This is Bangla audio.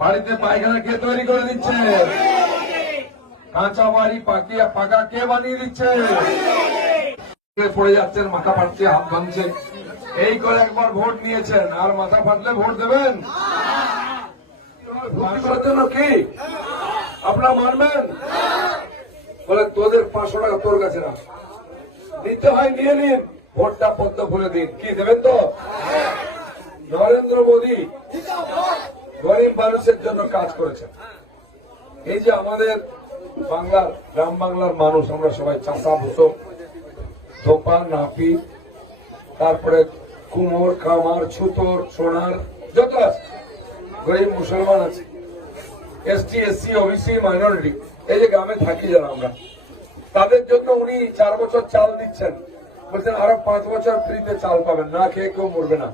বাড়িতে পায়খানা কে তৈরি করে দিচ্ছে? কাঁচা বাড়ি পাকা কে বানিয়ে দিচ্ছে? পড়ে যাচ্ছেন, মাথা ফাটছে, হাত ভাঙছে, এই করে একবার ভোট নিয়েছেন, আর মাথা ফাটলে ভোট দেবেন? ভোট করার জন্য কি আপনারা মানবেন? বলে তোদের 500 টাকা তোর কাছে না, নিতে হয় নিয়ে নিন, ভোটটা পদ্ম ফুলে দিন। কি দেবেন তো? নরেন্দ্র মোদী গরিব মানুষের জন্য কাজ করেছেন। এই যে আমাদের বাংলার গ্রাম বাংলার মানুষ, আমরা সবাই চাষা ভুতো, ধোপা নাপি, তারপরে কুমোর কামার ছুতোর সোনার যত আছে, গরিব মুসলমান আছে, এসটি এসসি ওবিসি মাইনরিটি, এই যে গ্রামে থাকি যারা আমরা, তাদের জন্য উনি 4 বছর চাল দিচ্ছেন, বলছেন আরো 5 বছর ফ্রিতে চাল পাবেন, না খেয়ে কেউ মরবে না।